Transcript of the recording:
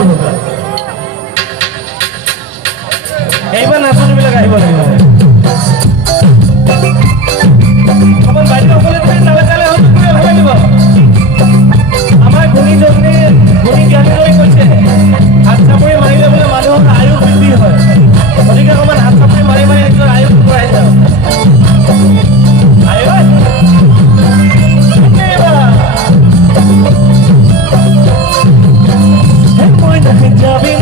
কৰিব এইবাৰ নাচনীবিলাক আহিব লাগিব অকণ বাইদেউসকলে তুমি তালে তালে হয়তো ভাল লাগিব আমাৰ গুণীজনী গুণী জ্ঞানীলৈ কৈছে হাত চাপৰি মাৰিলে বোলে মানুহৰ আয়ু বৃদ্ধি হয় গতিকে অকণমান হাত চাপৰি মাৰি মাৰি নিজৰ আয়ু বঢ়াই যাওঁ আয়ু মই নাহি যাবি